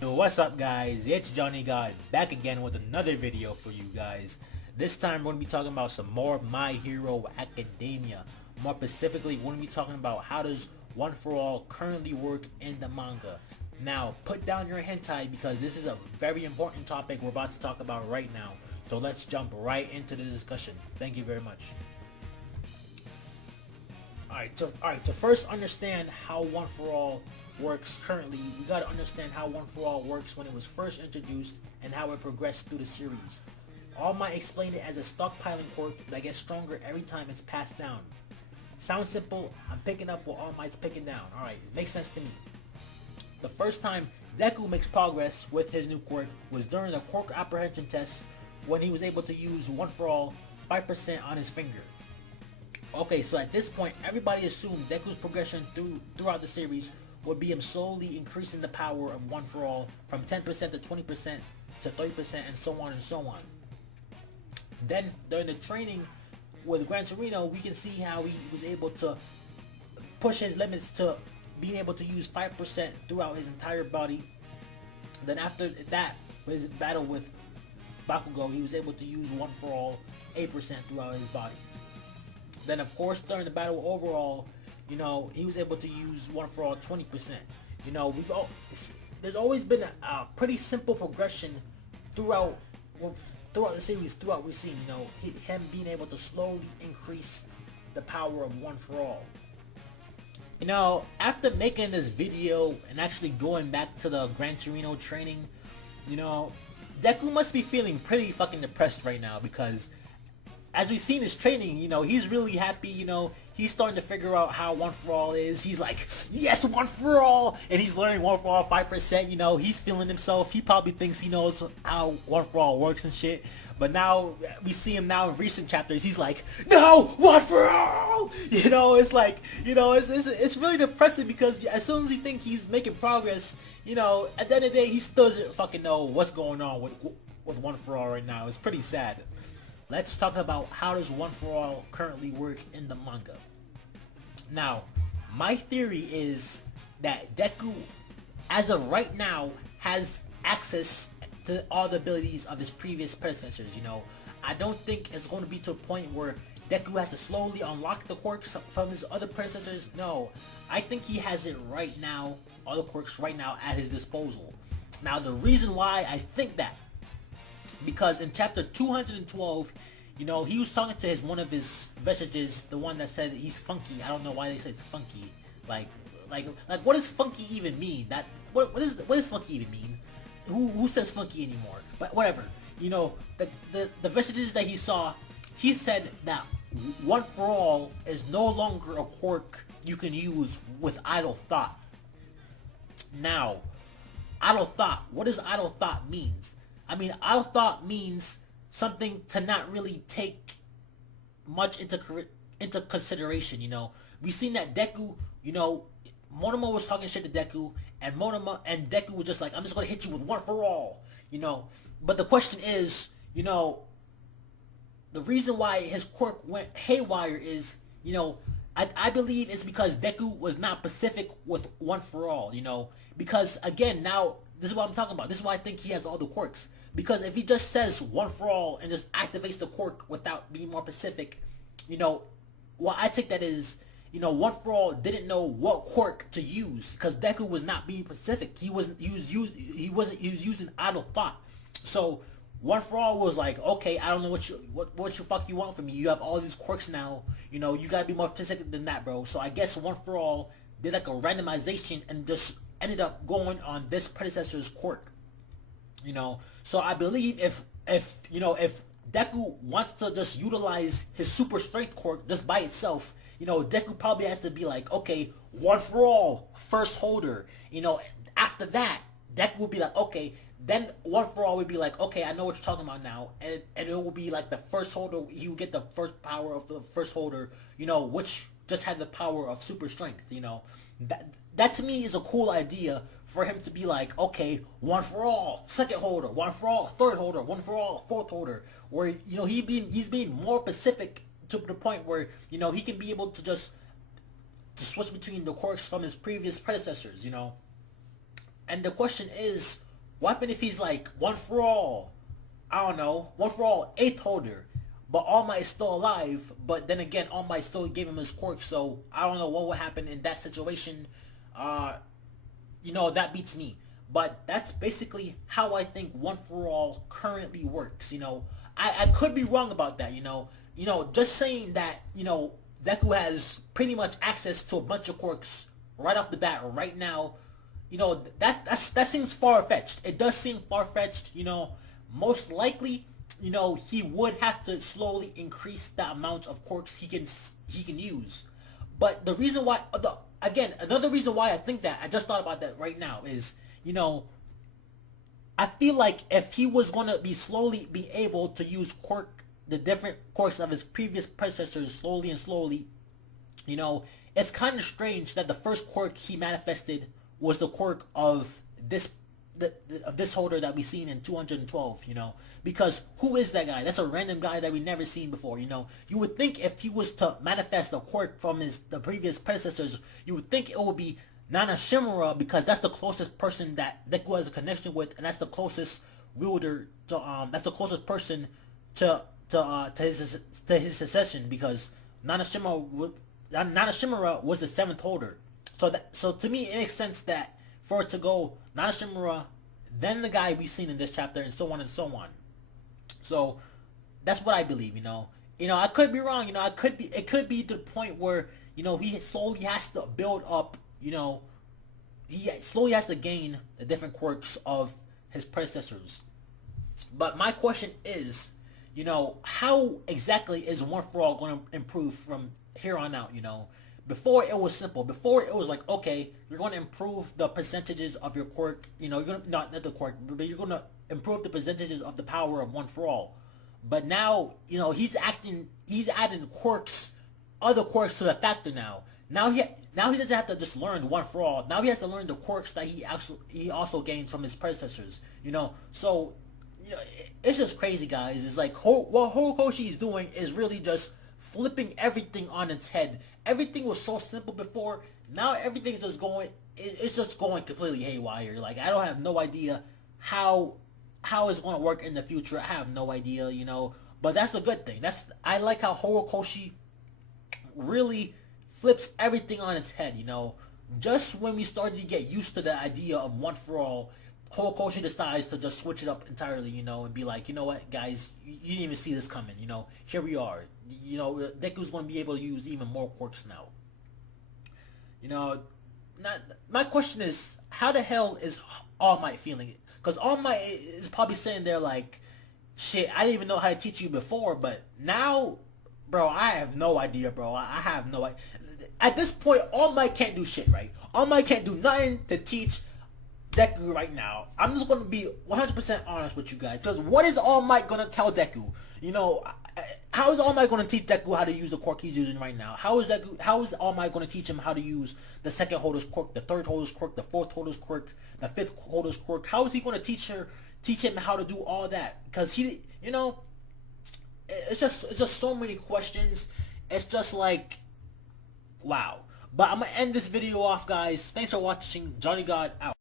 Yo, what's up guys, it's Johnny God back again with another video for you guys. This time we're going to be talking about some more My Hero Academia. More specifically, we're going to be talking about how does One For All currently work in the manga. Now, put down your hentai because this is a very important topic we're about to talk about right now. So let's jump right into the discussion. Thank you very much. Alright, to first understand how One For All works currently, we gotta understand how One For All works when it was first introduced and how it progressed through the series. All Might explained it as a stockpiling quirk that gets stronger every time it's passed down. Sounds simple, I'm picking up what All Might's picking down. Alright, it makes sense to me. The first time Deku makes progress with his new quirk was during the quirk apprehension test when he was able to use One For All 5% on his finger. Okay, so at this point, everybody assumed Deku's progression throughout the series would be him slowly increasing the power of One For All from 10% to 20% to 30% and so on and so on. Then, during the training with Gran Torino, we can see how he was able to push his limits to being able to use 5% throughout his entire body. Then after that, with his battle with Bakugo, he was able to use One For All 8% throughout his body. Then of course during the battle overall, you know, he was able to use One For All 20%. You know, there's always been a pretty simple progression throughout the series, throughout we've seen, you know, him being able to slowly increase the power of One For All. You know, after making this video and actually going back to the Gran Torino training, you know, Deku must be feeling pretty fucking depressed right now because as we've seen his training, you know, he's really happy, you know, he's starting to figure out how One For All is. He's like, yes, One For All! And he's learning One For All 5%, you know, he's feeling himself. He probably thinks he knows how One For All works and shit. But now, we see him now in recent chapters, he's like, no, One For All! You know, it's like, you know, it's really depressing because as soon as he thinks he's making progress, you know, at the end of the day, he still doesn't fucking know what's going on with One For All right now. It's pretty sad. Let's talk about how does One For All currently work in the manga. Now, my theory is that Deku, as of right now, has access to all the abilities of his previous predecessors, you know. I don't think it's going to be to a point where Deku has to slowly unlock the quirks from his other predecessors. No, I think he has it right now, all the quirks right now at his disposal. Now, the reason why I think that, because in chapter 212, you know, he was talking to one of his vestiges, the one that says he's funky. I don't know why they say it's funky. Like, what does funky even mean? What does funky even mean? Who says funky anymore? But whatever. You know, the vestiges that he saw, he said that One For All is no longer a quirk you can use with idle thought. Now, idle thought. What does idle thought means? I mean, idle thought means something to not really take much into consideration, you know. We've seen that Deku, you know, Monoma was talking shit to Deku, and Deku was just like, I'm just gonna hit you with One For All, you know. But the question is, you know, the reason why his quirk went haywire is, you know, I believe it's because Deku was not specific with One For All, you know. Because again, now, this is what I'm talking about. This is why I think he has all the quirks. Because if he just says One For All and just activates the quirk without being more specific, you know, what I take that is, you know, One For All didn't know what quirk to use because Deku was not being specific. He was using idle thought. So One For All was like, okay, I don't know what you fuck you want from me. You have all these quirks now. You know, you gotta be more specific than that, bro. So I guess One For All did like a randomization and just ended up going on this predecessor's quirk. You know, so I believe if Deku wants to just utilize his super strength quirk just by itself, you know, Deku probably has to be like, okay, One For All, first holder. You know, after that, Deku will be like, okay, then One For All would be like, okay, I know what you're talking about now, and it will be like the first holder. He will get the first power of the first holder, you know, which just had the power of super strength. You know, that to me is a cool idea for him to be like, okay, One For All, second holder, One For All, third holder, One For All, fourth holder, where, you know, he's being more specific to the point where, you know, he can be able to just switch between the quirks from his previous predecessors, you know. And the question is, What happened if he's like one for all? I don't know, one for all 8th holder, but All Might is still alive. But then again, All Might still gave him his quirk, so I don't know what would happen in that situation. That beats me. But that's basically how I think One for All currently works. I could be wrong about that. Just saying that Deku has pretty much access to a bunch of quirks right off the bat right now. That seems far-fetched. It does seem far-fetched. Most likely, he would have to slowly increase the amount of quirks he can use. But the reason why, another reason why I think that, I just thought about that right now, is, I feel like if he was gonna slowly be able to use the different quirks of his previous predecessors slowly and slowly, it's kind of strange that the first quirk he manifested was the quirk of this holder that we seen in 212, because who is that guy? That's a random guy that we never seen before. You would think if he was to manifest a quirk from the previous predecessors, you would think it would be Nana Shimura, because that's the closest person that Deku has a connection with, and that's the closest wielder to that's the closest person to his succession, because Nana Shimura was the 7th holder. So to me, it makes sense that for it to go Nana Shimura, then the guy we've seen in this chapter, and so on and so on. So that's what I believe. I could be wrong. It could be to the point where he slowly has to build up. He slowly has to gain the different quirks of his predecessors. But my question is, how exactly is One for All going to improve from here on out? Before it was simple. Before it was like, okay, you're going to improve the percentages of your quirk. You're going to not the quirk, but you're going to improve the percentages of the power of One for All. But now, he's adding quirks, other quirks to the factor now. Now he doesn't have to just learn One for All. Now he has to learn the quirks that he also gained from his predecessors. So it's just crazy, guys. It's like what Horikoshi is doing is really just flipping everything on its head. Everything was so simple before. Now everything's just going. It's just going completely haywire. Like, I don't have no idea how it's going to work in the future. I have no idea, But that's the good thing. I like how Horikoshi really flips everything on its head. Just when we started to get used to the idea of One for All, Horikoshi decides to just switch it up entirely, and be like, you know what, guys, you didn't even see this coming, here we are. Deku's going to be able to use even more quirks now. My question is, how the hell is All Might feeling it? Because All Might is probably sitting there like, shit, I didn't even know how to teach you before, but now, bro, I have no idea, bro. I have no idea. At this point, All Might can't do shit, right? All Might can't do nothing to teach Deku right now. I'm just going to be 100% honest with you guys, because what is All Might going to tell Deku? How is All Might going to teach Deku how to use the quirk he's using right now? How is All Might going to teach him how to use the 2nd holder's quirk, the 3rd holder's quirk, the 4th holder's quirk, the 5th holder's quirk? How is he going to teach him how to do all that? Because it's just so many questions. It's just like, wow. But I'm going to end this video off, guys. Thanks for watching. Johnny God out.